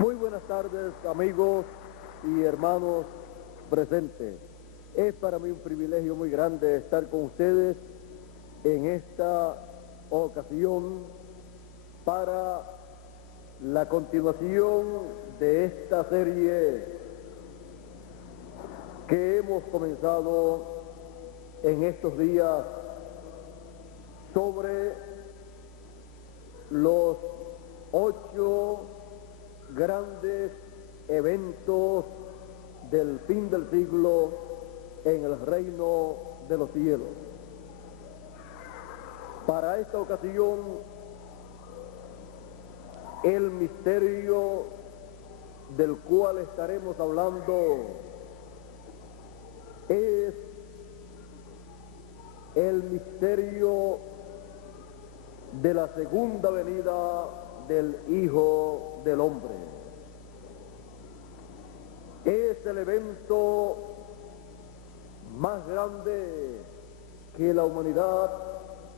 Muy buenas tardes, amigos y hermanos presentes. Es para mí un privilegio muy grande estar con ustedes en esta ocasión para la continuación de esta serie que hemos comenzado en estos días sobre los 8 grandes eventos del fin del siglo en el reino de los cielos. Para esta ocasión, el misterio del cual estaremos hablando es el misterio de la segunda venida del Hijo del Hombre. Es el evento más grande que la humanidad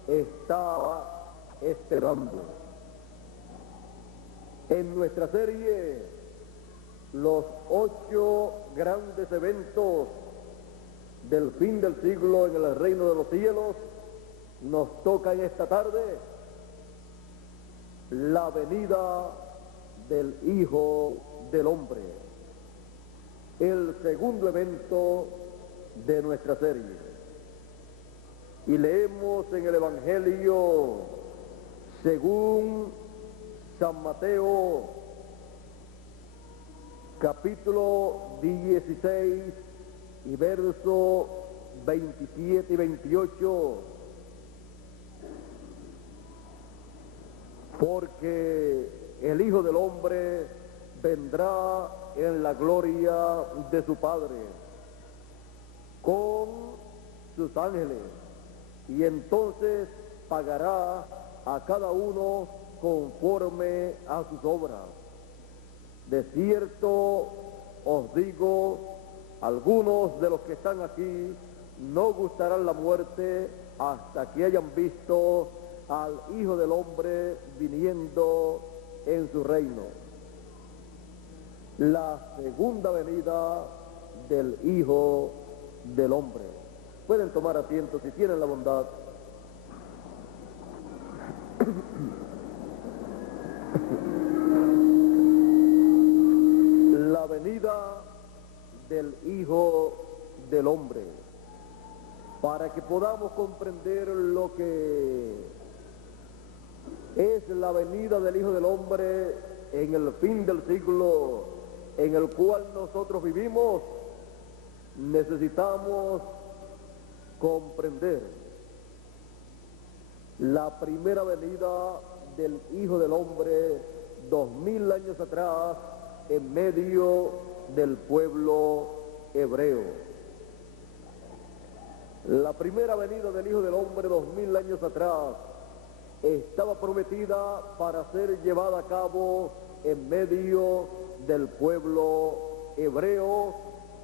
estaba esperando. En nuestra serie, los 8 grandes eventos del fin del siglo en el reino de los cielos, nos toca en esta tarde la venida del Hijo del Hombre, el segundo evento de nuestra serie. Y leemos en el Evangelio según San Mateo, capítulo 16 y versos 27 y 28, porque el Hijo del Hombre vendrá en la gloria de su Padre con sus ángeles, y entonces pagará a cada uno conforme a sus obras. De cierto os digo, algunos de los que están aquí no gustarán la muerte hasta que hayan visto al Hijo del Hombre viniendo en su reino. La segunda venida del Hijo del Hombre. Pueden tomar asiento si tienen la bondad. La venida del Hijo del Hombre. Para que podamos comprender lo que es la venida del Hijo del Hombre en el fin del siglo en el cual nosotros vivimos, necesitamos comprender la primera venida del Hijo del Hombre 2000 años atrás en medio del pueblo hebreo. La primera venida del Hijo del Hombre 2000 años atrás estaba prometida para ser llevada a cabo en medio del pueblo hebreo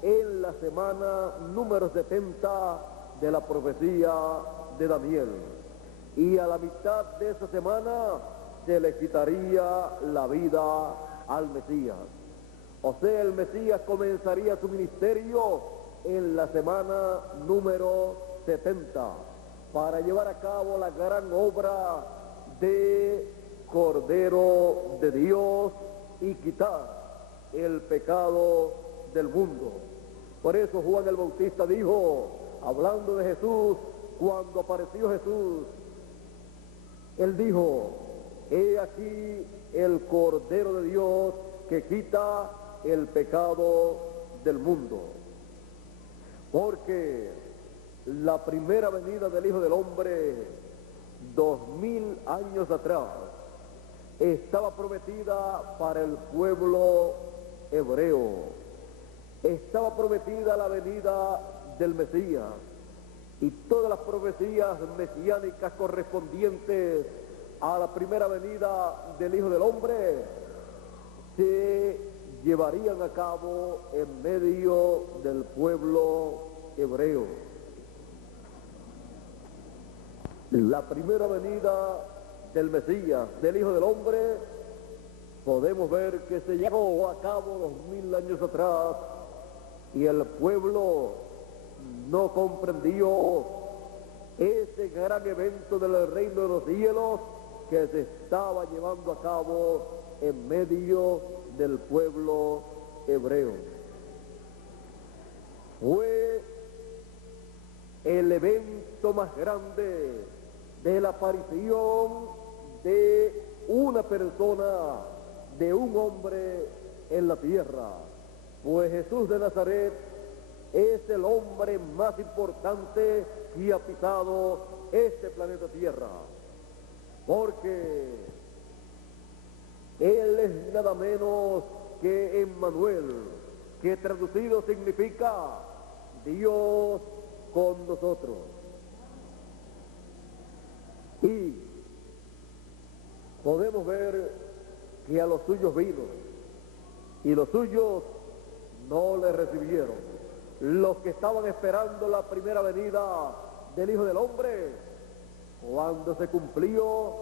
en la semana número 70 de la profecía de Daniel. Y a la mitad de esa semana se le quitaría la vida al Mesías. O sea, el Mesías comenzaría su ministerio en la semana número 70 para llevar a cabo la gran obra de Cordero de Dios y quitar el pecado del mundo. Por eso Juan el Bautista dijo, hablando de Jesús, cuando apareció Jesús, él dijo, he aquí el Cordero de Dios que quita el pecado del mundo. Porque la primera venida del Hijo del Hombre 2000 años atrás estaba prometida para el pueblo hebreo. Estaba prometida la venida del Mesías, y todas las profecías mesiánicas correspondientes a la primera venida del Hijo del Hombre se llevarían a cabo en medio del pueblo hebreo. La primera venida del Mesías, del Hijo del Hombre, podemos ver que se llevó a cabo 2000 años atrás y el pueblo no comprendió ese gran evento del reino de los cielos que se estaba llevando a cabo en medio del pueblo hebreo. Fue el evento más grande de la aparición de una persona, de un hombre en la tierra, pues Jesús de Nazaret es el hombre más importante que ha pisado este planeta Tierra, porque Él es nada menos que Emmanuel, que traducido significa Dios con nosotros. Y podemos ver que a los suyos vino, y los suyos no le recibieron. Los que estaban esperando la primera venida del Hijo del Hombre, cuando se cumplió,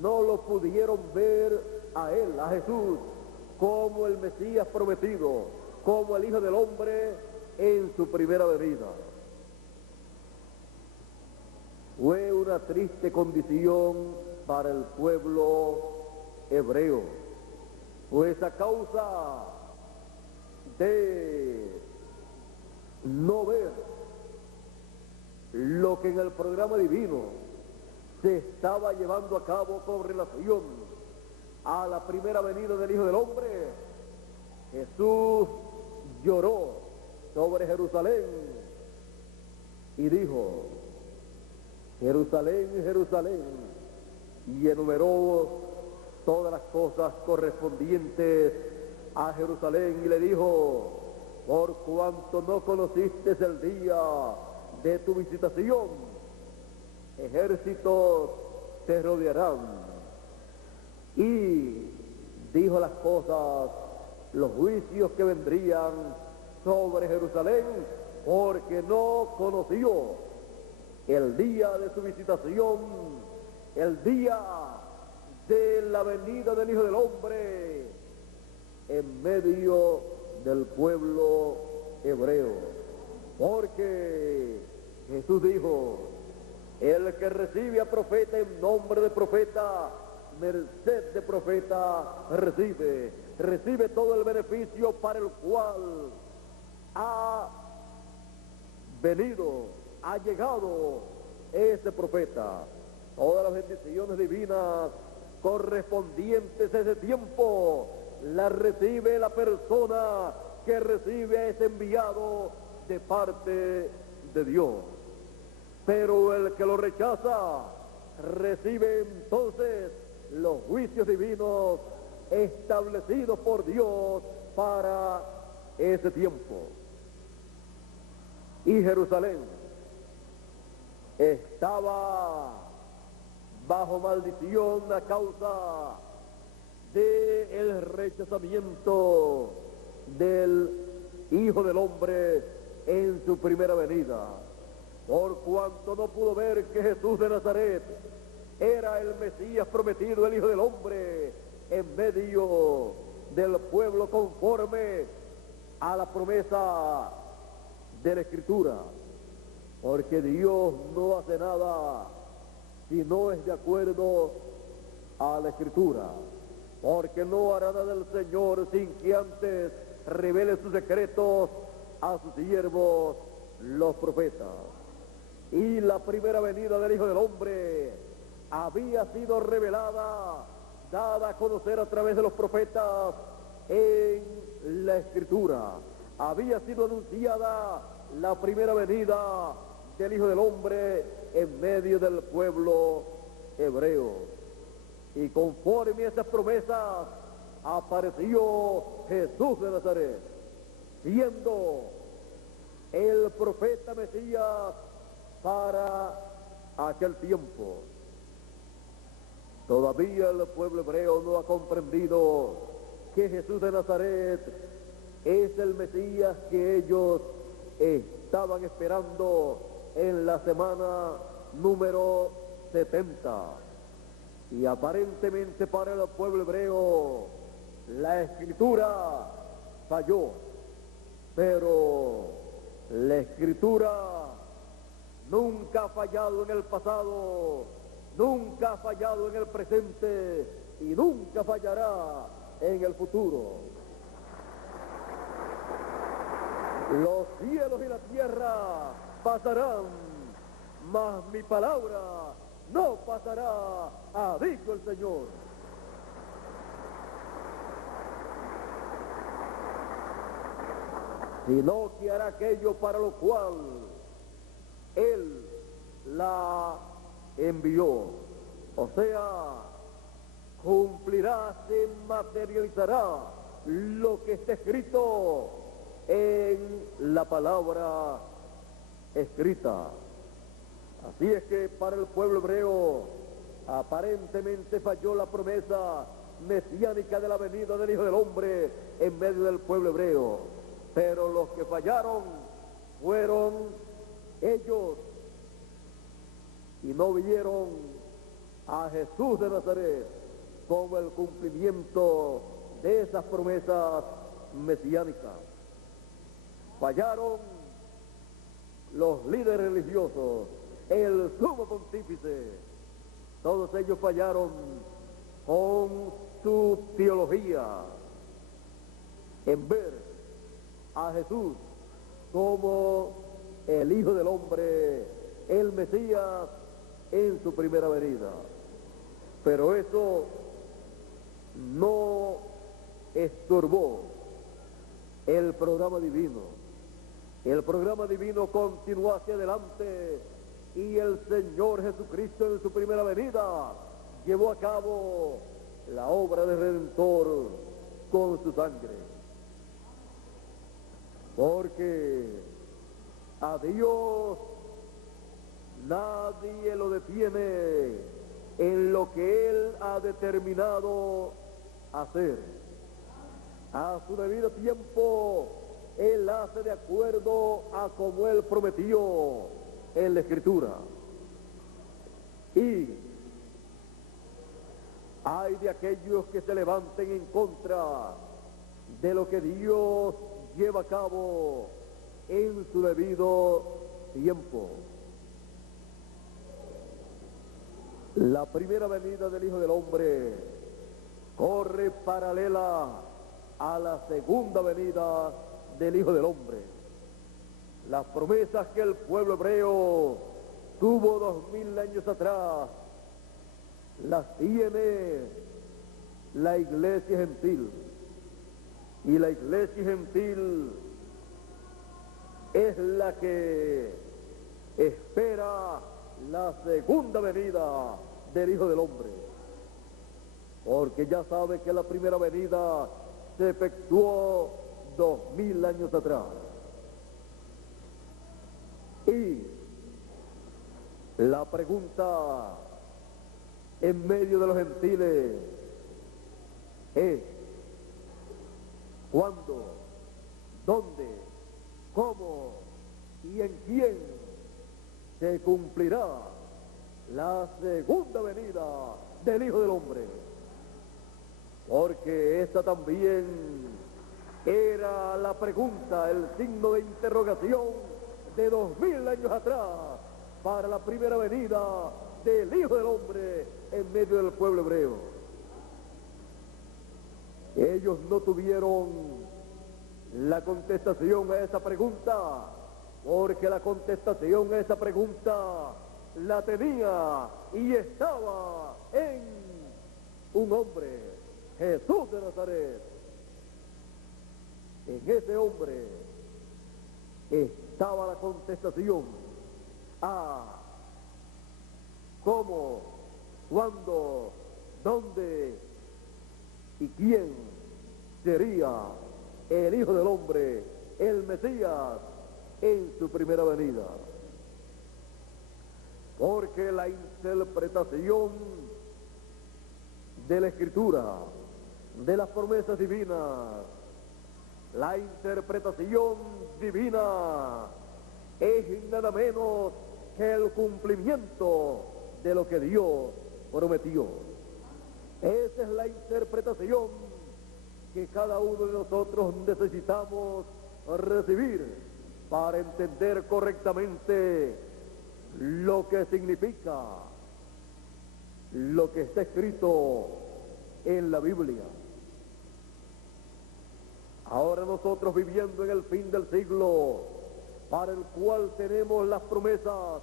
no lo pudieron ver a Él, a Jesús, como el Mesías prometido, como el Hijo del Hombre en su primera venida. Fue una triste condición para el pueblo hebreo, pues a causa de no ver lo que en el programa divino se estaba llevando a cabo con relación a la primera venida del Hijo del Hombre, Jesús lloró sobre Jerusalén y dijo: Jerusalén, Jerusalén, y enumeró todas las cosas correspondientes a Jerusalén y le dijo: por cuanto no conociste el día de tu visitación, ejércitos te rodearán. Y dijo las cosas, los juicios que vendrían sobre Jerusalén, porque no conoció el día de su visitación, el día de la venida del Hijo del Hombre en medio del pueblo hebreo. Porque Jesús dijo: el que recibe a profeta en nombre de profeta, merced de profeta recibe todo el beneficio para el cual ha venido, ha llegado ese profeta. Todas las bendiciones divinas correspondientes a ese tiempo las recibe la persona que recibe a ese enviado de parte de Dios. Pero el que lo rechaza recibe entonces los juicios divinos establecidos por Dios para ese tiempo. Y Jerusalén estaba bajo maldición a causa del rechazamiento del Hijo del Hombre en su primera venida, por cuanto no pudo ver que Jesús de Nazaret era el Mesías prometido, el Hijo del Hombre, en medio del pueblo conforme a la promesa de la Escritura, porque Dios no hace nada si no es de acuerdo a la Escritura, porque no hará nada el Señor sin que antes revele sus secretos a sus siervos, los profetas. Y la primera venida del Hijo del Hombre había sido revelada, dada a conocer a través de los profetas en la Escritura. Había sido anunciada la primera venida del Hijo del Hombre en medio del pueblo hebreo. Y conforme a esas promesas apareció Jesús de Nazaret, siendo el profeta Mesías para aquel tiempo. Todavía el pueblo hebreo no ha comprendido que Jesús de Nazaret es el Mesías que ellos estaban esperando en la semana número 70. Y aparentemente para el pueblo hebreo la escritura falló, pero la escritura nunca ha fallado en el pasado, nunca ha fallado en el presente y nunca fallará en el futuro. Los cielos y la tierra pasarán, mas mi palabra no pasará, ha dicho el Señor. Sino que hará aquello para lo cual Él la envió. O sea, cumplirá, se materializará lo que está escrito en la palabra escrita. Así es que para el pueblo hebreo aparentemente falló la promesa mesiánica de la venida del Hijo del Hombre en medio del pueblo hebreo, pero los que fallaron fueron ellos y no vieron a Jesús de Nazaret como el cumplimiento de esas promesas mesiánicas. Fallaron los líderes religiosos, el sumo pontífice, todos ellos fallaron con su teología en ver a Jesús como el Hijo del Hombre, el Mesías en su primera venida. Pero eso no estorbó el programa divino. El programa divino continuó hacia adelante y el Señor Jesucristo en su primera venida llevó a cabo la obra del Redentor con su sangre. Porque a Dios nadie lo detiene en lo que Él ha determinado hacer. A su debido tiempo, Él hace de acuerdo a como Él prometió en la Escritura. Y hay de aquellos que se levanten en contra de lo que Dios lleva a cabo en su debido tiempo. La primera venida del Hijo del Hombre corre paralela a la segunda venida del Hijo del Hombre. Las promesas que el pueblo hebreo tuvo 2000 años atrás las tiene la iglesia gentil. Y la iglesia gentil es la que espera la segunda venida del Hijo del Hombre, porque ya sabe que la primera venida se efectuó 2000 años atrás. Y la pregunta en medio de los gentiles es: ¿cuándo? ¿Dónde? ¿Cómo? ¿Y en quién se cumplirá la segunda venida del Hijo del Hombre? Porque esta también era la pregunta, el signo de interrogación de 2000 años atrás para la primera venida del Hijo del Hombre en medio del pueblo hebreo. Ellos no tuvieron la contestación a esa pregunta, porque la contestación a esa pregunta la tenía y estaba en un hombre, Jesús de Nazaret. En ese hombre estaba la contestación a cómo, cuándo, dónde y quién sería el Hijo del Hombre, el Mesías, en su primera venida. Porque la interpretación de la Escritura, de las promesas divinas, la interpretación divina es nada menos que el cumplimiento de lo que Dios prometió. Esa es la interpretación que cada uno de nosotros necesitamos recibir para entender correctamente lo que significa lo que está escrito en la Biblia. Ahora nosotros, viviendo en el fin del siglo, para el cual tenemos las promesas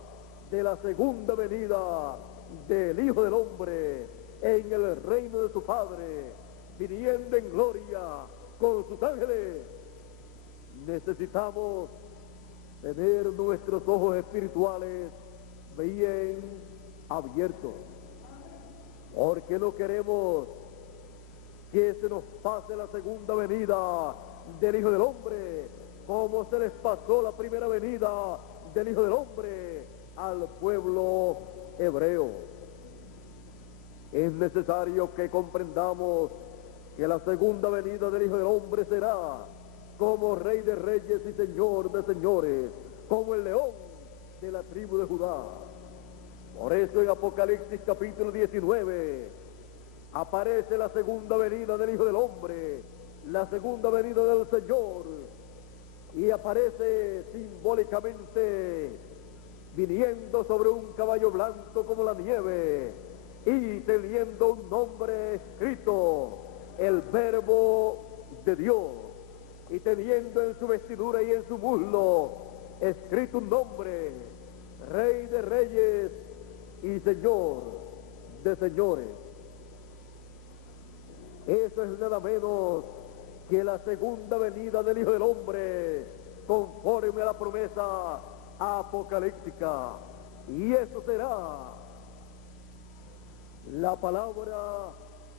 de la segunda venida del Hijo del Hombre en el reino de su Padre, viniendo en gloria con sus ángeles, necesitamos tener nuestros ojos espirituales bien abiertos, porque no queremos que se nos pase la segunda venida del Hijo del Hombre, como se les pasó la primera venida del Hijo del Hombre al pueblo hebreo. Es necesario que comprendamos que la segunda venida del Hijo del Hombre será como Rey de Reyes y Señor de Señores, como el león de la tribu de Judá. Por eso en Apocalipsis capítulo 19 aparece la segunda venida del Hijo del Hombre, la segunda venida del Señor, y aparece simbólicamente viniendo sobre un caballo blanco como la nieve y teniendo un nombre escrito, el Verbo de Dios, y teniendo en su vestidura y en su muslo escrito un nombre, Rey de Reyes y Señor de Señores. Eso es nada menos que la segunda venida del Hijo del Hombre, conforme a la promesa apocalíptica. Y eso será la palabra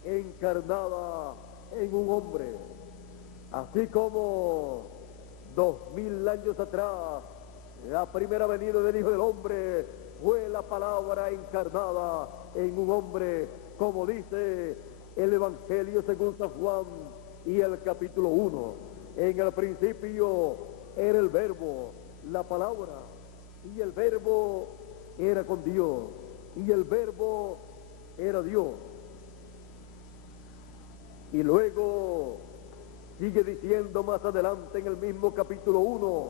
encarnada en un hombre. Así como 2000 años atrás, la primera venida del Hijo del Hombre fue la palabra encarnada en un hombre, como dice el Evangelio según San Juan y el capítulo 1. En el principio era el Verbo, la palabra, y el Verbo era con Dios, y el Verbo era Dios. Y luego sigue diciendo más adelante en el mismo capítulo 1,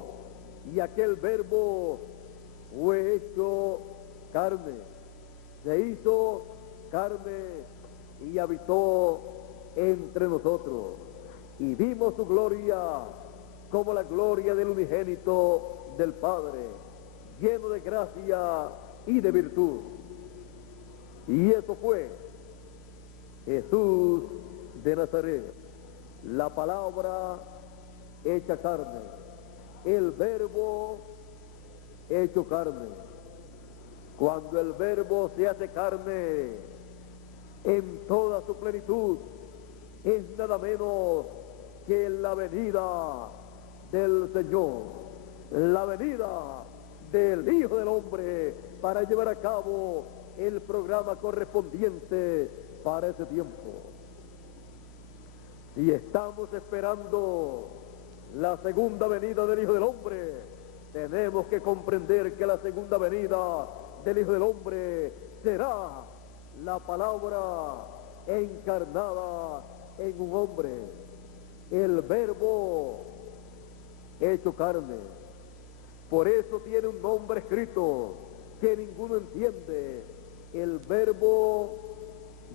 y aquel Verbo fue hecho carne, se hizo carne y habitó entre nosotros, y vimos su gloria como la gloria del unigénito del Padre, lleno de gracia y de virtud. Y eso fue Jesús de Nazaret, la palabra hecha carne, el Verbo hecho carne. Cuando el Verbo se hace carne en toda su plenitud, es nada menos que la venida del Señor, la venida del Hijo del Hombre, para llevar a cabo el programa correspondiente para ese tiempo. Si estamos esperando la segunda venida del Hijo del Hombre, tenemos que comprender que la segunda venida del Hijo del Hombre será la palabra encarnada en un hombre, el Verbo hecho carne. Por eso tiene un nombre escrito que ninguno entiende, el Verbo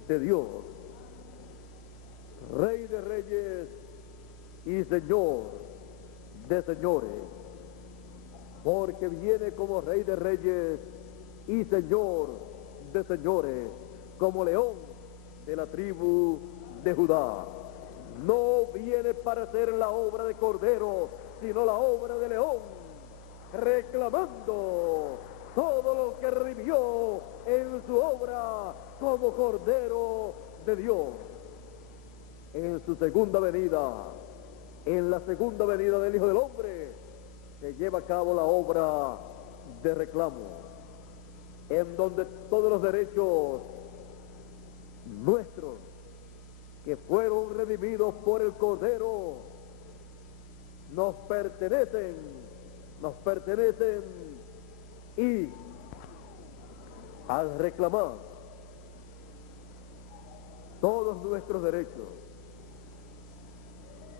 de Dios, Rey de Reyes y Señor de Señores, porque viene como Rey de Reyes y Señor de Señores, como león de la tribu de Judá. No viene para hacer la obra de cordero, sino la obra de león, reclamando todo lo que redimió en su obra como cordero de Dios. En su segunda venida, en la segunda venida del Hijo del Hombre, se lleva a cabo la obra de reclamo, en donde todos los derechos nuestros que fueron redimidos por el Cordero nos pertenecen y al reclamar todos nuestros derechos,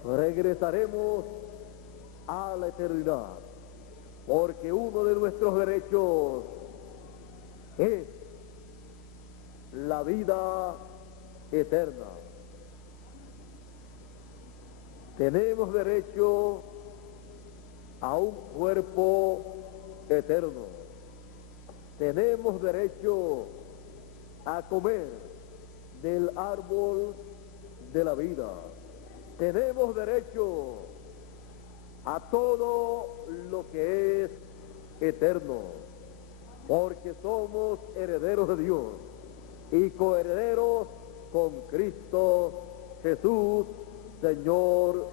regresaremos a la eternidad, porque uno de nuestros derechos es la vida eterna. Tenemos derecho a un cuerpo eterno. Tenemos derecho a comer del árbol de la vida. Tenemos derecho a todo lo que es eterno, porque somos herederos de Dios y coherederos con Cristo Jesús, Señor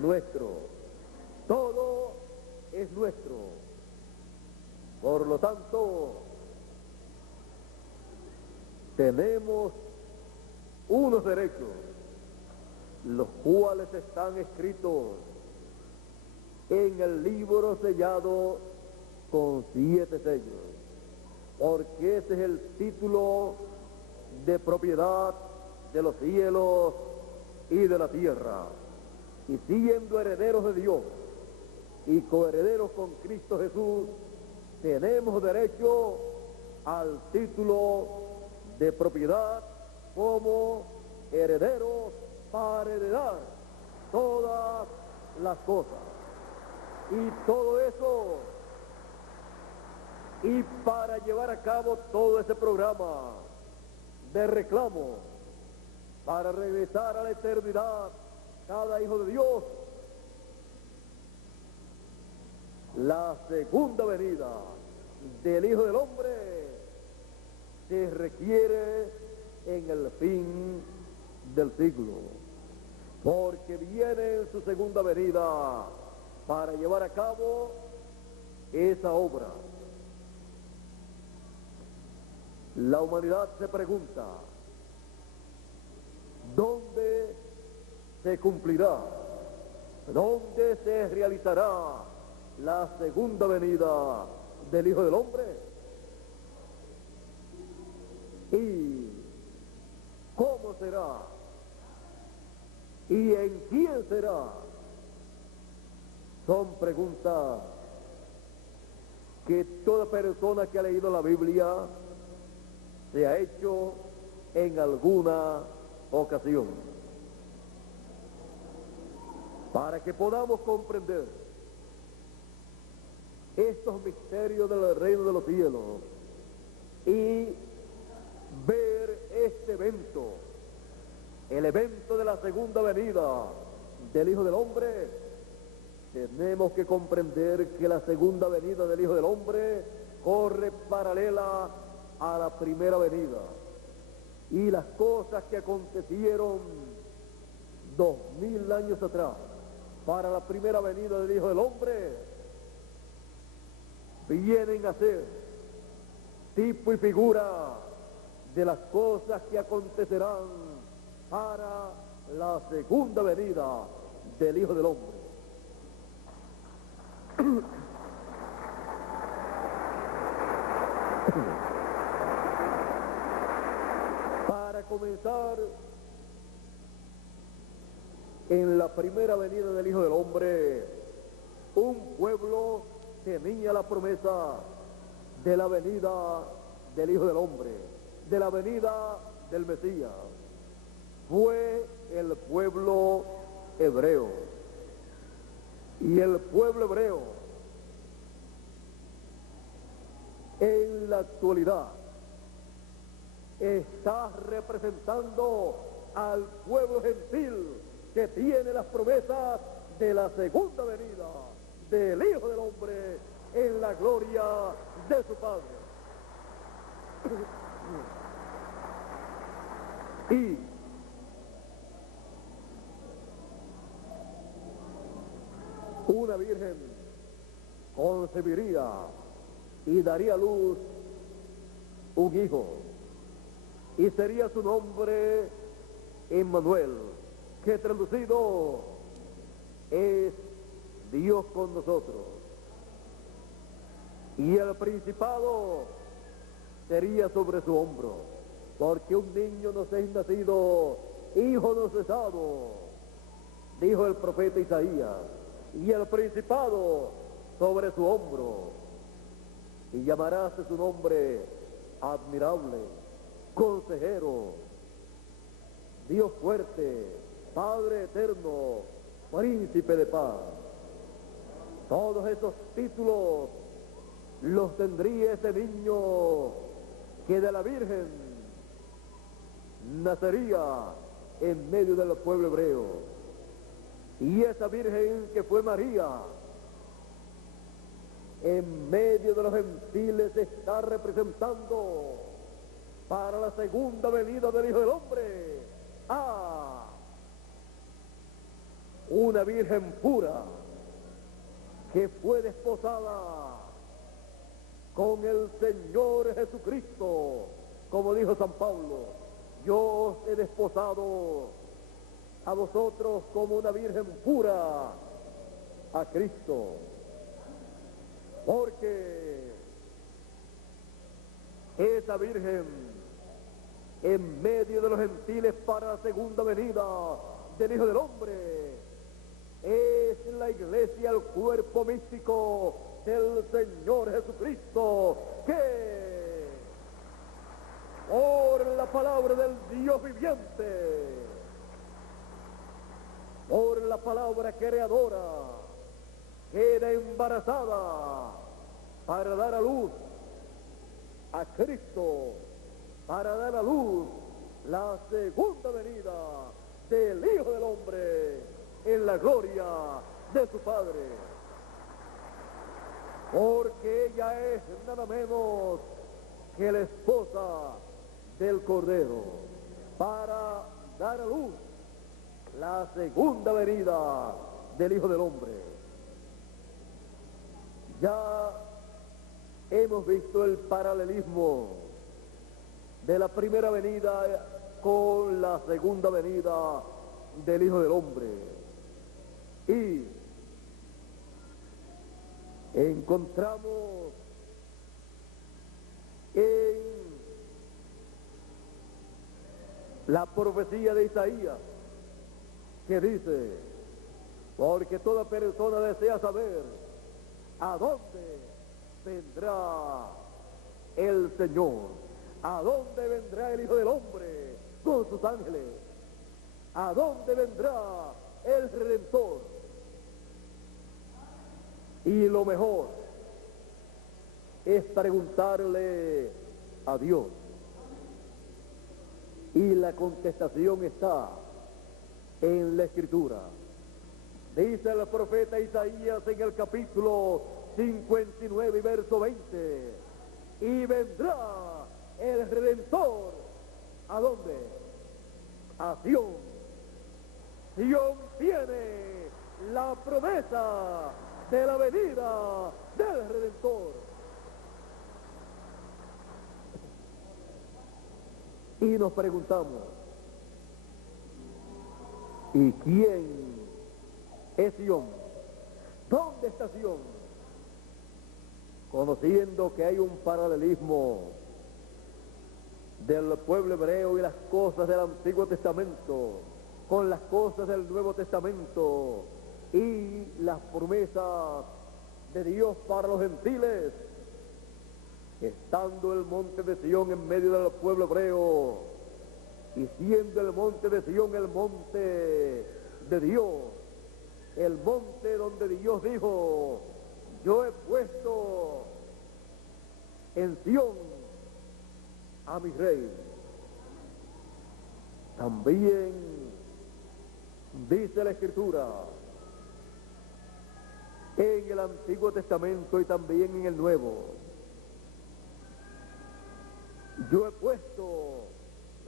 nuestro. Todo es nuestro. Por lo tanto, tenemos unos derechos, los cuales están escritos en el libro sellado con 7 sellos, porque ese es el título de propiedad de los cielos y de la tierra. Y siendo herederos de Dios y coherederos con Cristo Jesús, tenemos derecho al título de propiedad como herederos para heredar todas las cosas. Y todo eso, y para llevar a cabo todo ese programa de reclamo, para regresar a la eternidad cada hijo de Dios, la segunda venida del Hijo del Hombre se requiere en el fin del siglo, porque viene en su segunda venida para llevar a cabo esa obra. La humanidad se pregunta, ¿dónde se cumplirá? ¿Dónde se realizará la segunda venida del Hijo del Hombre? ¿Y cómo será? ¿Y en quién será? Son preguntas que toda persona que ha leído la Biblia se ha hecho en alguna ocasión. Para que podamos comprender estos misterios del reino de los cielos y ver este evento, el evento de la segunda venida del Hijo del Hombre, tenemos que comprender que la segunda venida del Hijo del Hombre corre paralela a la primera venida, y las cosas que acontecieron 2000 años atrás para la primera venida del Hijo del Hombre vienen a ser tipo y figura de las cosas que acontecerán para la segunda venida del Hijo del Hombre. Para comenzar, en la primera venida del Hijo del Hombre, un pueblo tenía la promesa de la venida del Hijo del Hombre, de la venida del Mesías. Fue el pueblo hebreo. Y el pueblo hebreo en la actualidad está representando al pueblo gentil que tiene las promesas de la segunda venida del Hijo del Hombre en la gloria de su Padre. Y una virgen concebiría y daría a luz un hijo, y sería su nombre Emmanuel, que traducido es Dios con nosotros. Y el principado sería sobre su hombro, porque un niño nos es nacido hijo no cesado, dijo el profeta Isaías, y el principado sobre su hombro, y llamarás de su nombre admirable, consejero, Dios fuerte, Padre eterno, príncipe de paz. Todos esos títulos los tendría ese niño que de la Virgen nacería en medio del pueblo hebreo. Y esa Virgen que fue María, en medio de los gentiles está representando para la segunda venida del Hijo del Hombre a una Virgen pura que fue desposada con el Señor Jesucristo, como dijo San Pablo: yo os he desposado a vosotros como una Virgen pura a Cristo, porque esa Virgen en medio de los gentiles para la segunda venida del Hijo del Hombre es la iglesia, el cuerpo místico del Señor Jesucristo, que por la palabra del Dios viviente, por la palabra creadora, queda embarazada para dar a luz a Cristo, para dar a luz la segunda venida del Hijo del Hombre en la gloria de su Padre, porque ella es nada menos que la esposa del Cordero, para dar a luz la segunda venida del Hijo del Hombre. Ya hemos visto el paralelismo de la primera venida con la segunda venida del Hijo del Hombre, y encontramos en la profecía de Isaías que dice: porque toda persona desea saber a dónde vendrá el Señor, a dónde vendrá el Hijo del Hombre con sus ángeles, a dónde vendrá el Redentor. Y lo mejor es preguntarle a Dios, y la contestación está en la Escritura. Dice el profeta Isaías en el capítulo 59 y verso 20: y vendrá el Redentor, ¿a dónde? A Sión. Sión tiene la promesa de la venida del Redentor. Y nos preguntamos: ¿y quién es Sión? ¿Dónde está Sión? Conociendo que hay un paralelismo del pueblo hebreo y las cosas del Antiguo Testamento con las cosas del Nuevo Testamento y las promesas de Dios para los gentiles, estando el monte de Sión en medio del pueblo hebreo, y siendo el monte de Sión el monte de Dios, el monte donde Dios dijo: yo he puesto en Sión a mi rey. También dice la Escritura en el Antiguo Testamento y también en el Nuevo: yo he puesto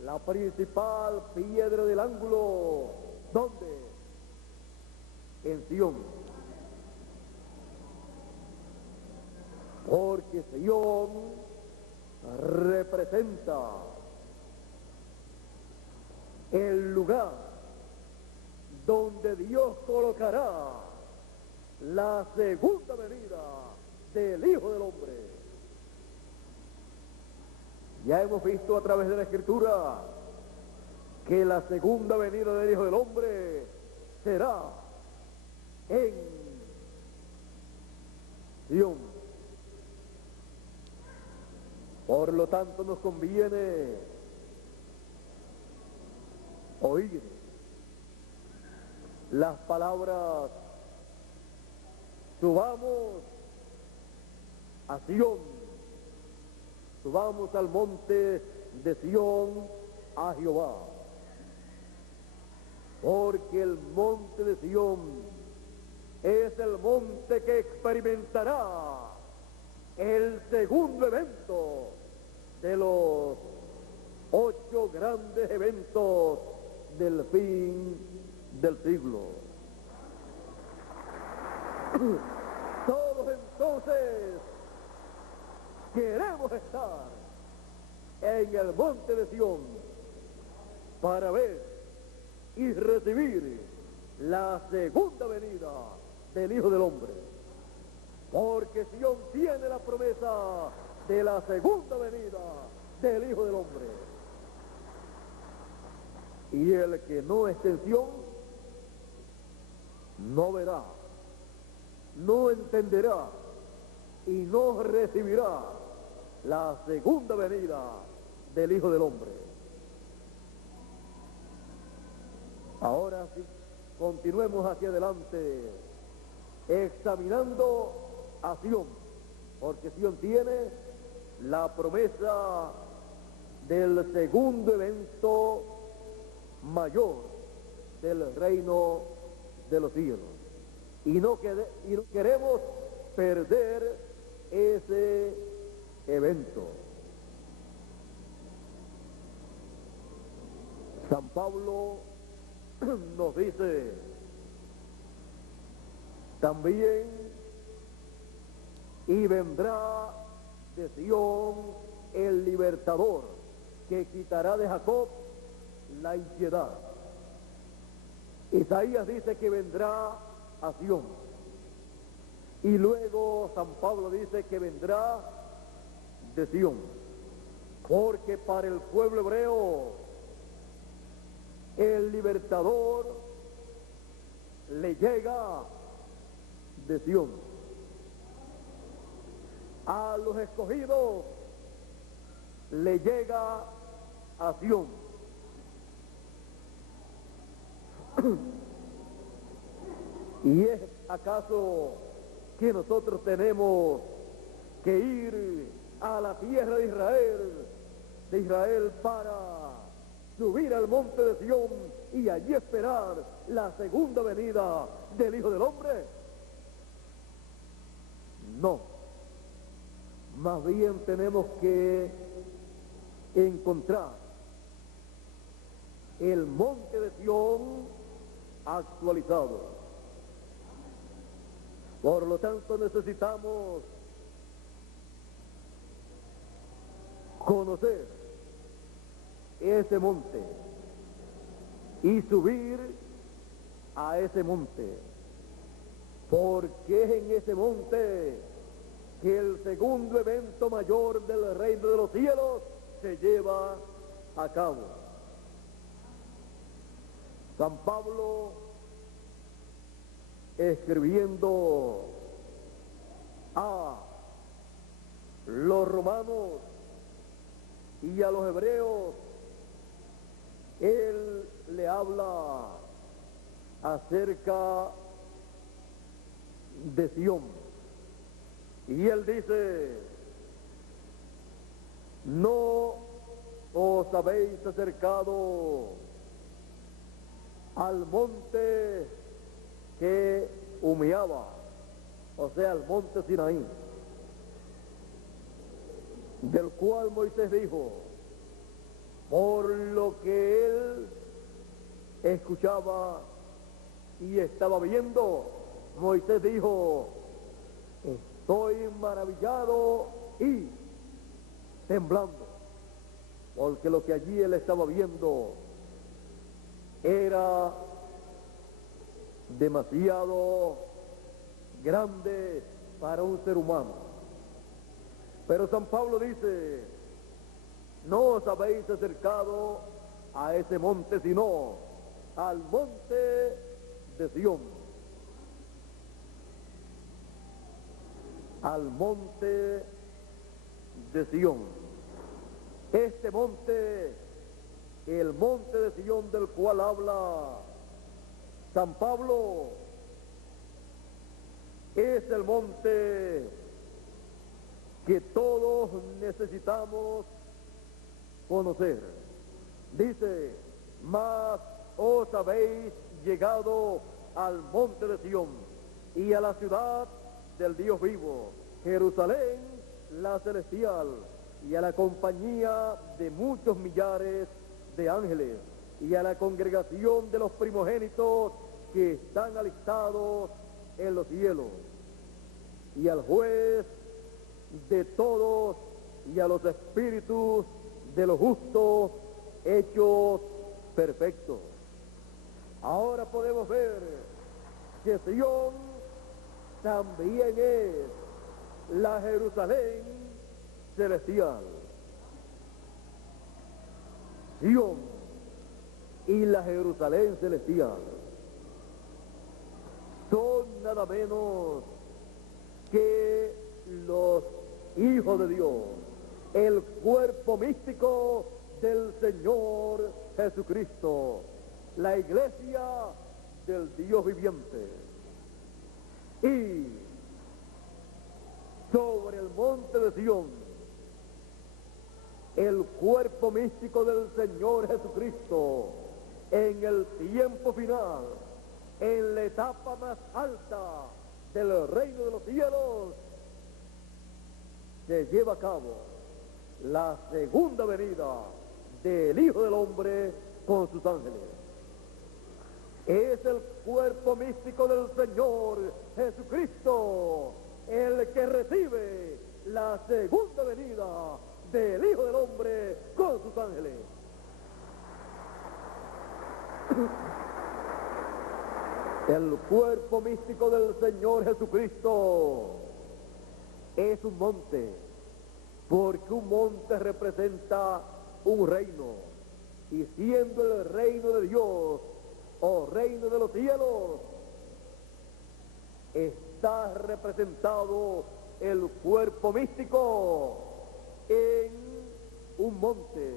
la principal piedra del ángulo, ¿dónde? En Sión. Porque Sión representa el lugar donde Dios colocará la segunda venida del Hijo del Hombre. Ya hemos visto a través de la Escritura que la segunda venida del Hijo del Hombre será en Sión. Por lo tanto, nos conviene oír las palabras: subamos a Sión, subamos al monte de Sión, a Jehová, porque el monte de Sión es el monte que experimentará el segundo evento de los 8 grandes eventos del fin del siglo. Todos entonces queremos estar en el monte de Sión para ver y recibir la segunda venida del Hijo del Hombre, porque Sión tiene la promesa de la segunda venida del Hijo del Hombre. Y el que no esté en Sión no verá, no entenderá y no recibirá la segunda venida del Hijo del Hombre. Ahora sí, continuemos hacia adelante, examinando a Sión, porque Sión tiene la promesa del segundo evento mayor del reino de los cielos. Y no queremos perder ese evento. San Pablo nos dice también: y vendrá de Sión el libertador, que quitará de Jacob la impiedad. Isaías dice que vendrá a Sión, y luego San Pablo dice que vendrá de Sión, porque para el pueblo hebreo el libertador le llega de Sión. A los escogidos le llega a Sión. ¿Y es acaso que nosotros tenemos que ir a la tierra de Israel para subir al monte de Sión y allí esperar la segunda venida del Hijo del Hombre? No. Más bien tenemos que encontrar el monte de Sión actualizado. Por lo tanto, necesitamos conocer ese monte y subir a ese monte, porque es en ese monte que el segundo evento mayor del reino de los cielos se lleva a cabo. San Pablo, escribiendo a los romanos y a los hebreos, él le habla acerca de Sión, y él dice: no os habéis acercado al monte que humeaba, o sea, al monte Sinaí, del cual Moisés dijo, por lo que él escuchaba y estaba viendo, Moisés dijo: estoy maravillado y temblando, porque lo que allí él estaba viendo era demasiado grande para un ser humano. Pero San Pablo dice: no os habéis acercado a ese monte, sino al monte de Sión. Al monte de Sión. Este monte, el monte de Sión del cual habla San Pablo, es el monte que todos necesitamos conocer. Dice, mas os habéis llegado al monte de Sión y a la ciudad del Dios vivo, Jerusalén la celestial, y a la compañía de muchos millares de ángeles, y a la congregación de los primogénitos que están alistados en los cielos, y al juez de todos, y a los espíritus de los justos hechos perfectos. Ahora podemos ver que Sión también es la Jerusalén celestial. Sión y la Jerusalén celestial son nada menos que los hijos de Dios, el cuerpo místico del Señor Jesucristo, la iglesia del Dios viviente. Y sobre el monte de Sión, el cuerpo místico del Señor Jesucristo, en el tiempo final, en la etapa más alta del reino de los cielos, se lleva a cabo la segunda venida del Hijo del Hombre con sus ángeles. Es el cuerpo místico del Señor Jesucristo el que recibe la segunda venida del Hijo del Hombre con sus ángeles. El cuerpo místico del Señor Jesucristo es un monte, porque un monte representa un reino, y siendo el reino de Dios o reino de los cielos, está representado el cuerpo místico en un monte,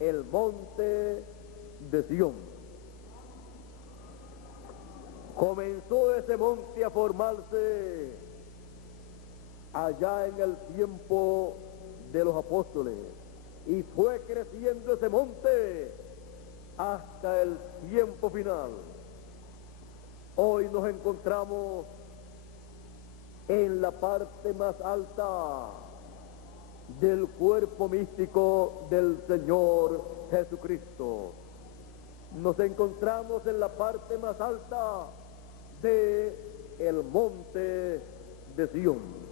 el monte de Sión. Comenzó ese monte a formarse allá en el tiempo de los apóstoles, y fue creciendo ese monte hasta el tiempo final. Hoy nos encontramos en la parte más alta del cuerpo místico del Señor Jesucristo. Nos encontramos en la parte más alta de el monte de Sión.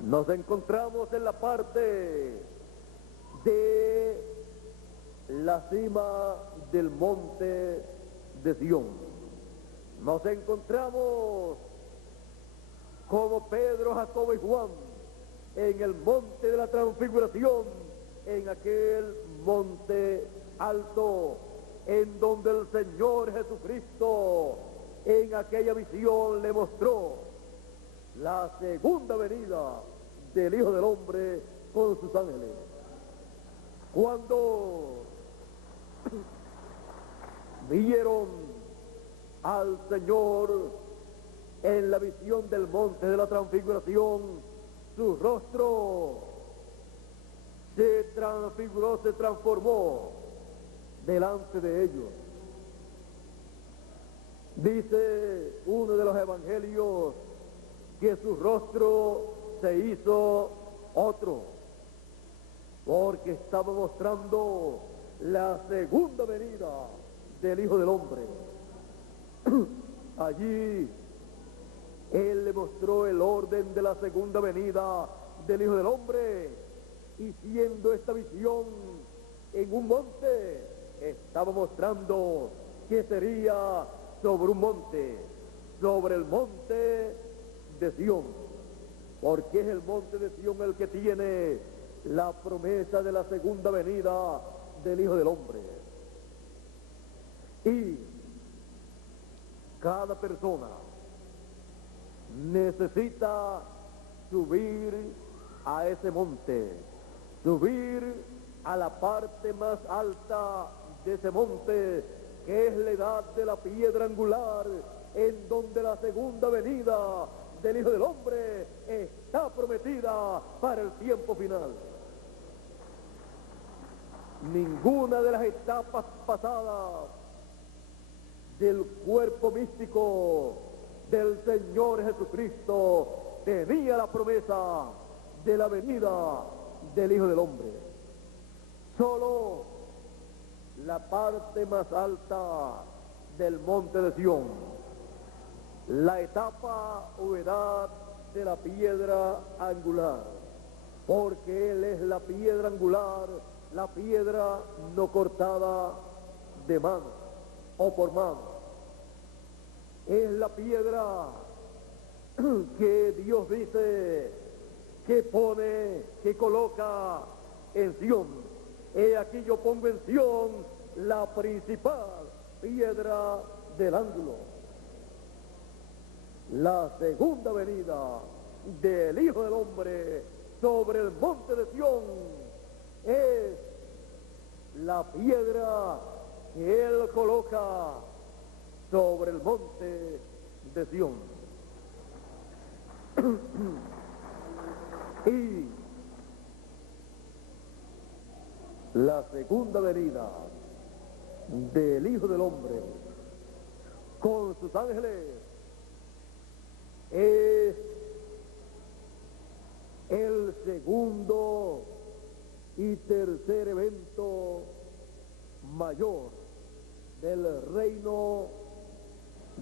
Nos encontramos en la parte de la cima del monte de Sión. Nos encontramos como Pedro, Jacobo y Juan en el monte de la transfiguración, en aquel monte alto en donde el Señor Jesucristo en aquella visión le mostró la segunda venida del Hijo del Hombre con sus ángeles. Cuando vieron al Señor en la visión del monte de la transfiguración, su rostro se transfiguró, se transformó delante de ellos. Dice uno de los evangelios que su rostro se hizo otro, porque estaba mostrando la segunda venida del Hijo del Hombre. Allí Él le mostró el orden de la segunda venida del Hijo del Hombre, y siendo esta visión en un monte, estaba mostrando que sería sobre un monte, sobre el monte de Sión, porque es el monte de Sión el que tiene la promesa de la segunda venida del Hijo del Hombre. Y cada persona necesita subir a ese monte, subir a la parte más alta de ese monte, que es la edad de la piedra angular, en donde la segunda venida del Hijo del Hombre está prometida para el tiempo final. Ninguna de las etapas pasadas del cuerpo místico del Señor Jesucristo tenía la promesa de la venida del Hijo del Hombre. Solo la parte más alta del monte de Sión, la etapa o edad de la piedra angular, porque Él es la piedra angular, la piedra no cortada de mano o por mano. Es la piedra que Dios dice que pone, que coloca en Sión. He aquí yo pongo en Sión la principal piedra del ángulo. La segunda venida del Hijo del Hombre sobre el monte de Sión es la piedra que Él coloca sobre el monte de Sión. Y la segunda venida del Hijo del Hombre con sus ángeles es el segundo y tercer evento mayor del reino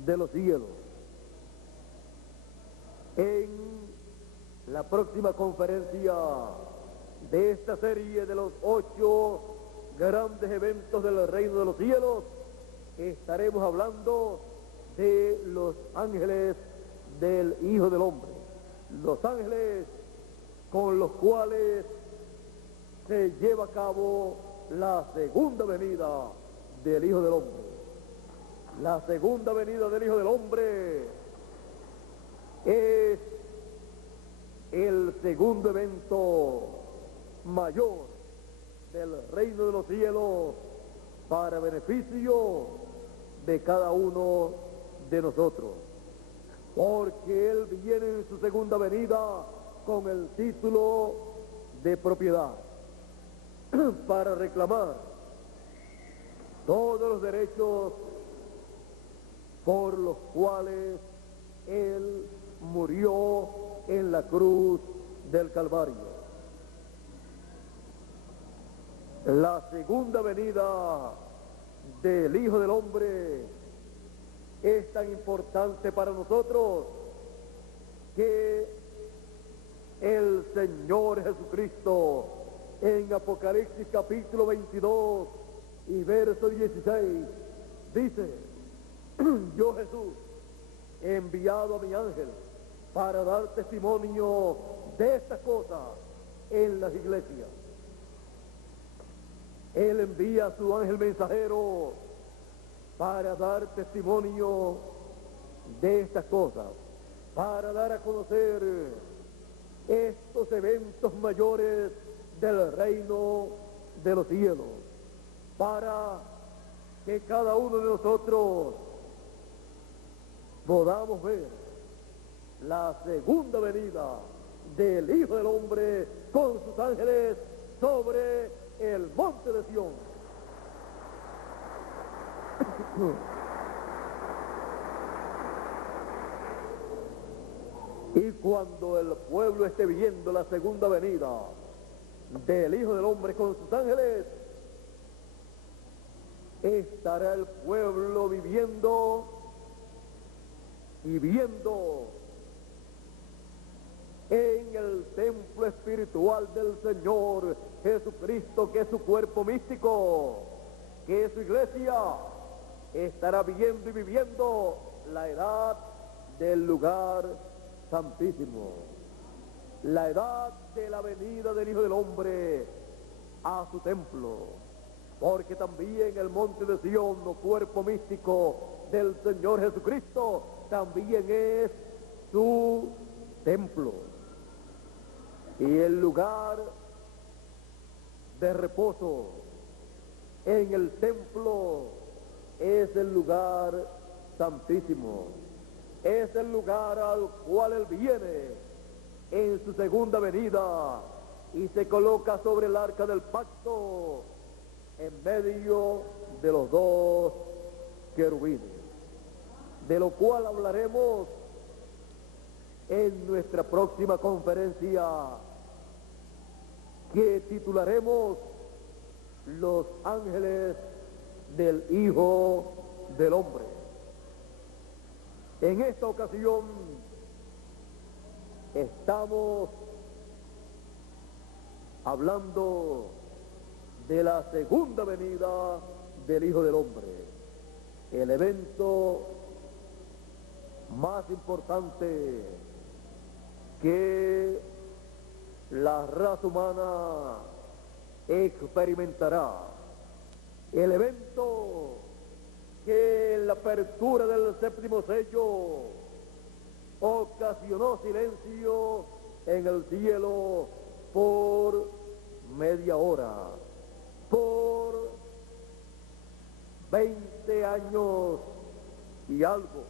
de los cielos. En la próxima conferencia de esta serie de los 8 grandes eventos del reino de los cielos, estaremos hablando de los ángeles del Hijo del Hombre, los ángeles con los cuales se lleva a cabo la segunda venida del Hijo del Hombre. La segunda venida del Hijo del Hombre es el segundo evento mayor del reino de los cielos para beneficio de cada uno de nosotros, porque Él viene en su segunda venida con el título de propiedad para reclamar todos los derechos por los cuales Él murió en la cruz del Calvario. La segunda venida del Hijo del Hombre es tan importante para nosotros que el Señor Jesucristo en Apocalipsis capítulo 22 y verso 16 dice: yo Jesús he enviado a mi ángel para dar testimonio de estas cosas en las iglesias. Él envía a su ángel mensajero para dar testimonio de estas cosas, para dar a conocer estos eventos mayores del reino de los cielos, para que cada uno de nosotros podamos ver la segunda venida del Hijo del Hombre con sus ángeles sobre el monte de Sión. Y cuando el pueblo esté viendo la segunda venida del Hijo del Hombre con sus ángeles, estará el pueblo viviendo y viendo en el templo espiritual del Señor Jesucristo, que es su cuerpo místico, que es su iglesia. Estará viendo y viviendo la edad del lugar santísimo, la edad de la venida del Hijo del Hombre a su templo, porque también el monte de Sión, cuerpo místico del Señor Jesucristo, también es su templo. Y el lugar de reposo en el templo es el lugar santísimo. Es el lugar al cual Él viene en su segunda venida y se coloca sobre el arca del pacto en medio de los dos querubines, de lo cual hablaremos en nuestra próxima conferencia, que titularemos Los ángeles del Hijo del Hombre. En esta ocasión estamos hablando de la segunda venida del Hijo del Hombre, el evento más importante que la raza humana experimentará, el evento que en la apertura del séptimo sello ocasionó silencio en el cielo por media hora, por 20 años y algo,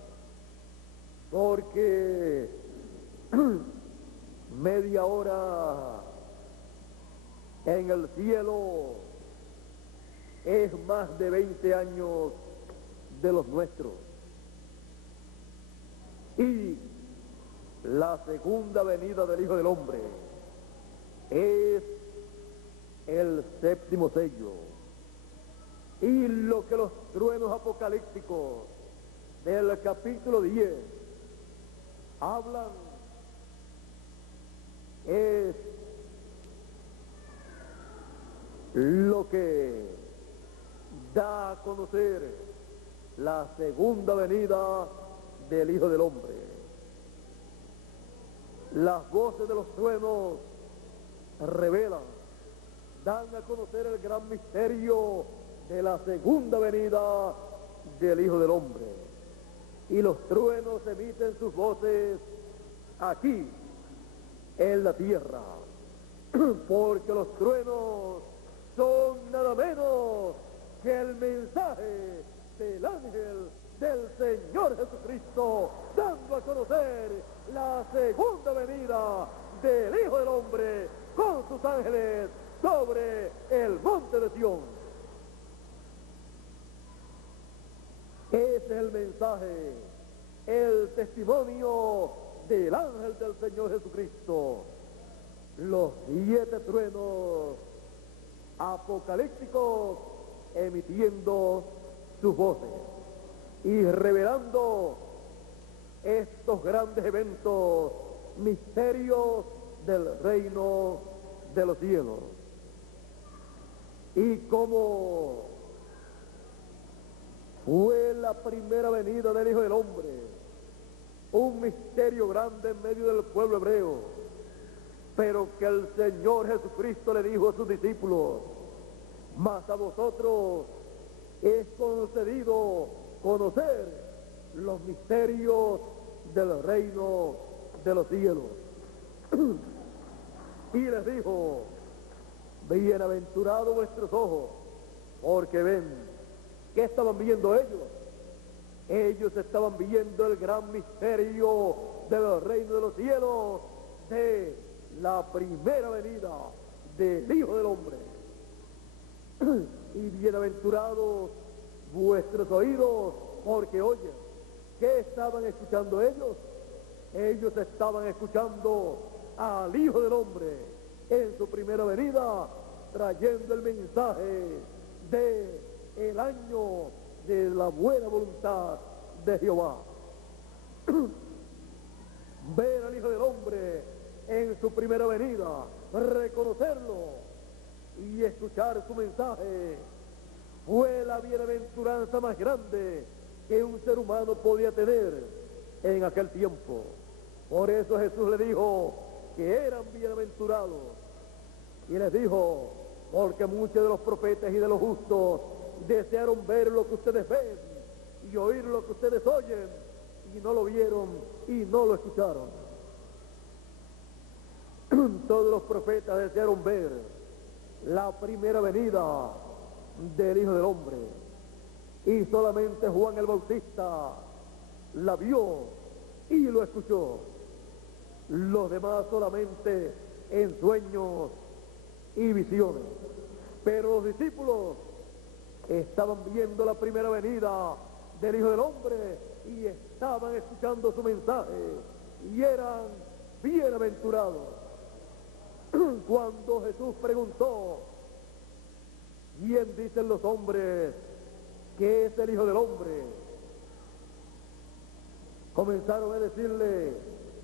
porque media hora en el cielo es más de 20 años de los nuestros. Y la segunda venida del Hijo del Hombre es el séptimo sello. Y lo que los truenos apocalípticos del capítulo 10 hablan es lo que da a conocer la segunda venida del Hijo del Hombre. Las voces de los truenos revelan, dan a conocer el gran misterio de la segunda venida del Hijo del Hombre. Y los truenos emiten sus voces aquí, en la tierra, porque los truenos son nada menos que el mensaje del ángel del Señor Jesucristo, dando a conocer la segunda venida del Hijo del Hombre con sus ángeles sobre el monte de Sión. Ese es el mensaje, el testimonio del ángel del Señor Jesucristo. Los 7 truenos apocalípticos emitiendo sus voces y revelando estos grandes eventos, misterios del reino de los cielos. Y como fue la primera venida del Hijo del Hombre, un misterio grande en medio del pueblo hebreo, pero que el Señor Jesucristo le dijo a sus discípulos: mas a vosotros es concedido conocer los misterios del reino de los cielos. Y les dijo: bienaventurados vuestros ojos, porque ven. ¿Qué estaban viendo ellos? Ellos estaban viendo el gran misterio del reino de los cielos, de la primera venida del Hijo del Hombre. Y bienaventurados vuestros oídos, porque oyen. ¿Qué estaban escuchando ellos? Ellos estaban escuchando al Hijo del Hombre en su primera venida, trayendo el mensaje de el año de la buena voluntad de Jehová. Ver al Hijo del Hombre en su primera venida, reconocerlo y escuchar su mensaje, fue la bienaventuranza más grande que un ser humano podía tener en aquel tiempo. Por eso Jesús le dijo que eran bienaventurados, y les dijo: porque muchos de los profetas y de los justos desearon ver lo que ustedes ven y oír lo que ustedes oyen, y no lo vieron y no lo escucharon. Todos los profetas desearon ver la primera venida del Hijo del Hombre, y solamente Juan el Bautista la vio y lo escuchó. Los demás solamente en sueños y visiones. Pero los discípulos estaban viendo la primera venida del Hijo del Hombre y estaban escuchando su mensaje y eran bienaventurados. Cuando Jesús preguntó: ¿quién dicen los hombres que es el Hijo del Hombre?, comenzaron a decirle: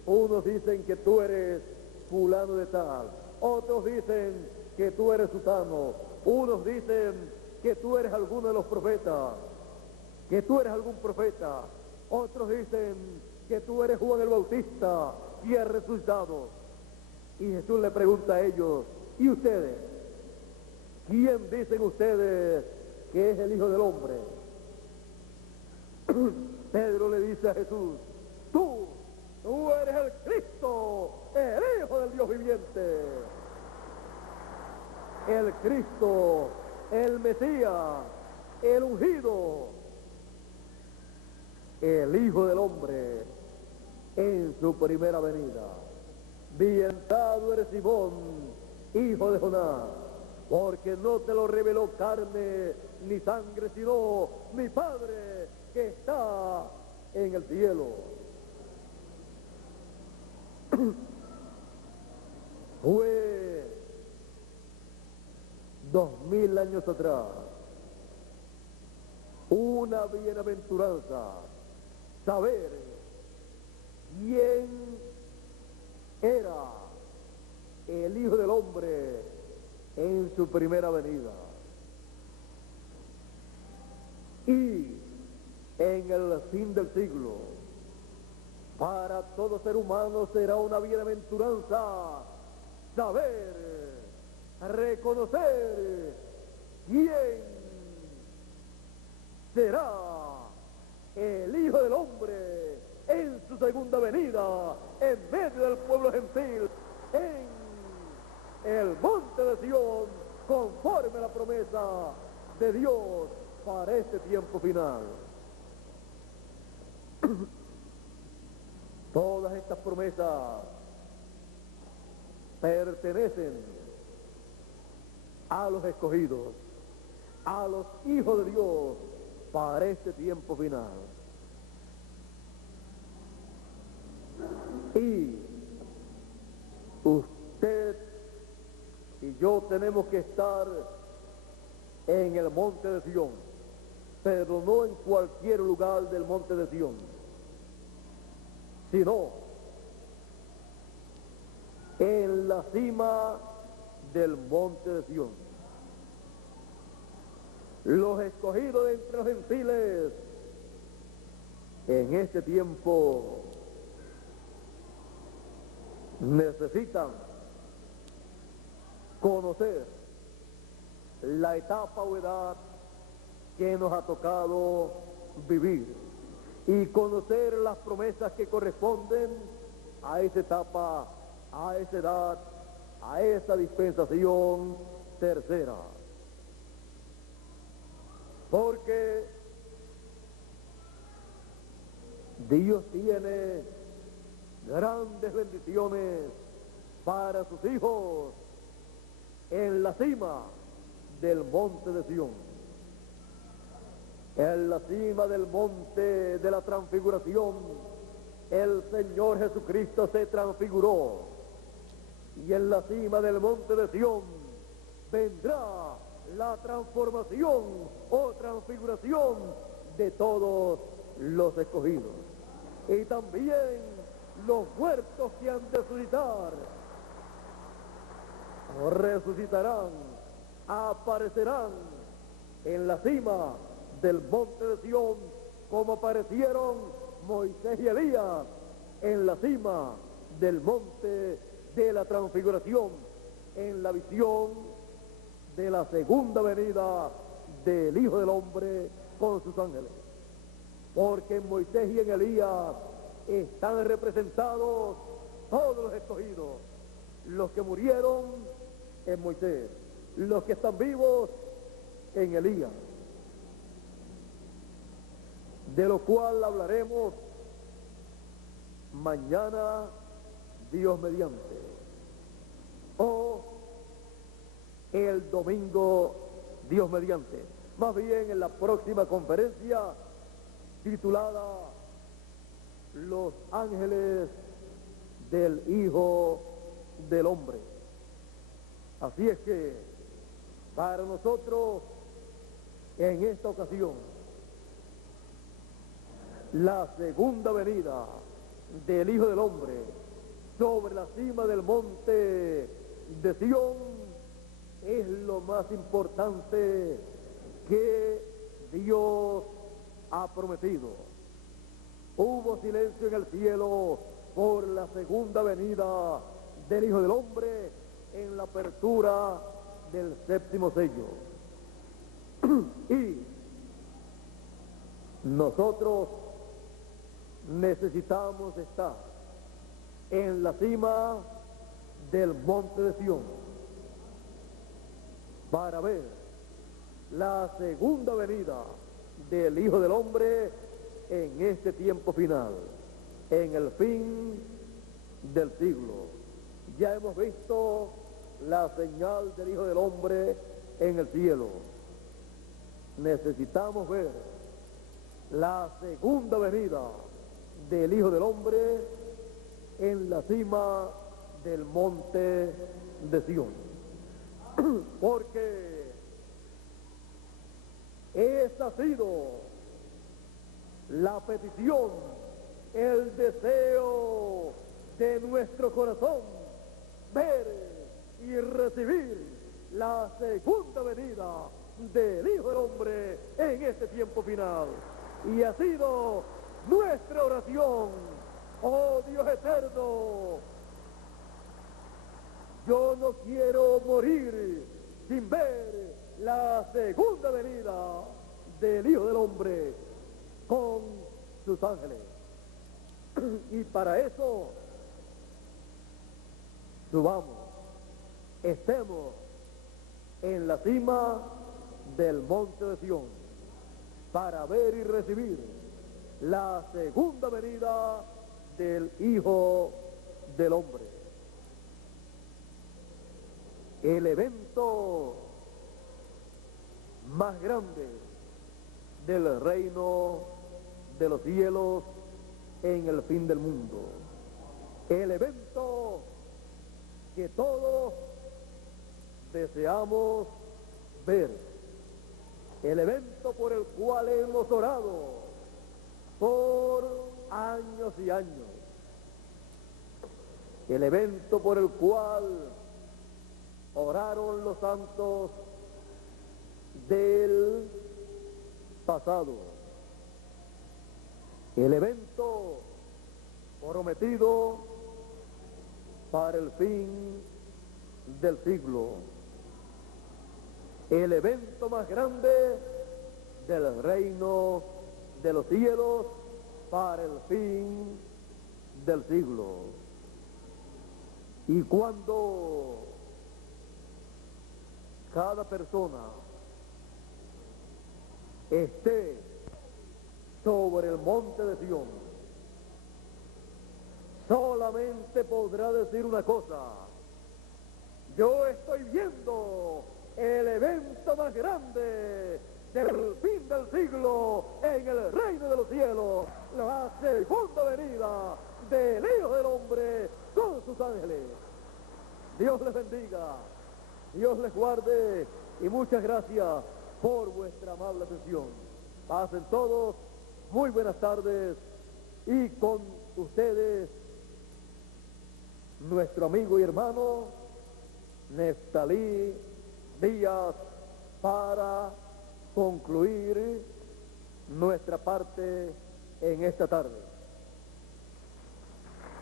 unos dicen que tú eres fulano de tal, otros dicen que tú eres sutano, unos dicen que tú eres alguno de los profetas, que tú eres algún profeta, otros dicen que tú eres Juan el Bautista y has resucitado. Y Jesús le pregunta a ellos: ¿y ustedes? ¿Quién dicen ustedes que es el Hijo del Hombre? Pedro le dice a Jesús: tú eres el Cristo, el Hijo del Dios viviente. El Cristo, el Mesías, el ungido, el Hijo del Hombre en su primera venida. Bienaventurado eres Simón, hijo de Jonás, porque no te lo reveló carne ni sangre, sino mi Padre que está en el cielo. Fue 2000 años atrás una bienaventuranza saber quién era el Hijo del Hombre en su primera venida. Y en el fin del siglo, para todo ser humano será una bienaventuranza saber, reconocer quién será el Hijo del Hombre en su segunda venida, en medio del pueblo gentil, en el monte de Sión, conforme a la promesa de Dios para este tiempo final. Todas estas promesas pertenecen a los escogidos, a los hijos de Dios para este tiempo final. Y usted y yo tenemos que estar en el monte de Sión, pero no en cualquier lugar del monte de Sión, sino en la cima del monte de Sión. Los escogidos de entre los gentiles en este tiempo necesitan conocer la etapa o edad que nos ha tocado vivir y conocer las promesas que corresponden a esa etapa, a esa edad, a esa dispensación tercera. Porque Dios tiene grandes bendiciones para sus hijos en la cima del monte de Sión, en la cima del monte de la transfiguración. El Señor Jesucristo se transfiguró, y en la cima del monte de Sión vendrá la transformación o transfiguración de todos los escogidos. Y también los muertos que han de resucitarán, aparecerán en la cima del monte de Sión, como aparecieron Moisés y Elías en la cima del monte de la transfiguración, en la visión de la segunda venida del Hijo del Hombre con sus ángeles. Porque en Moisés y en Elías están representados todos los escogidos, los que murieron en Moisés, los que están vivos en Elías, de lo cual hablaremos mañana, Dios mediante, o el domingo, Dios mediante, más bien en la próxima conferencia titulada Los ángeles del Hijo del Hombre. Así es que para nosotros en esta ocasión la segunda venida del Hijo del Hombre sobre la cima del monte de Sión es lo más importante que Dios ha prometido. Hubo silencio en el cielo por la segunda venida del Hijo del Hombre en la apertura del séptimo sello. Y nosotros necesitamos estar en la cima del monte de Sión para ver la segunda venida del Hijo del Hombre en este tiempo final, en el fin del siglo. Ya hemos visto la señal del Hijo del Hombre en el cielo. Necesitamos ver la segunda venida del Hijo del Hombre en la cima del monte de Sión. Porque esa ha sido la petición, el deseo de nuestro corazón, ver y recibir la segunda venida del Hijo del Hombre en este tiempo final. Y ha sido nuestra oración, oh Dios eterno, yo no quiero morir sin ver la segunda venida del Hijo del Hombre con sus ángeles. Y para eso subamos, estemos en la cima del monte de Sión para ver y recibir la segunda venida del Hijo del Hombre. El evento más grande del reino de los cielos en el fin del mundo. El evento que todos deseamos ver. El evento por el cual hemos orado por años y años. El evento por el cual oraron los santos del pasado. El evento prometido para el fin del siglo. El evento más grande del reino de los cielos para el fin del siglo. Y cuando cada persona esté sobre el monte de Sión, solamente podrá decir una cosa: yo estoy viendo el evento más grande del fin del siglo en el reino de los cielos, la segunda venida del Hijo del Hombre con sus ángeles. Dios les bendiga, Dios les guarde y muchas gracias por vuestra amable atención. Pasen todos muy buenas tardes y con ustedes nuestro amigo y hermano Neftalí Díaz para concluir nuestra parte en esta tarde.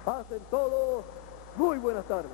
Pasen todos muy buenas tardes.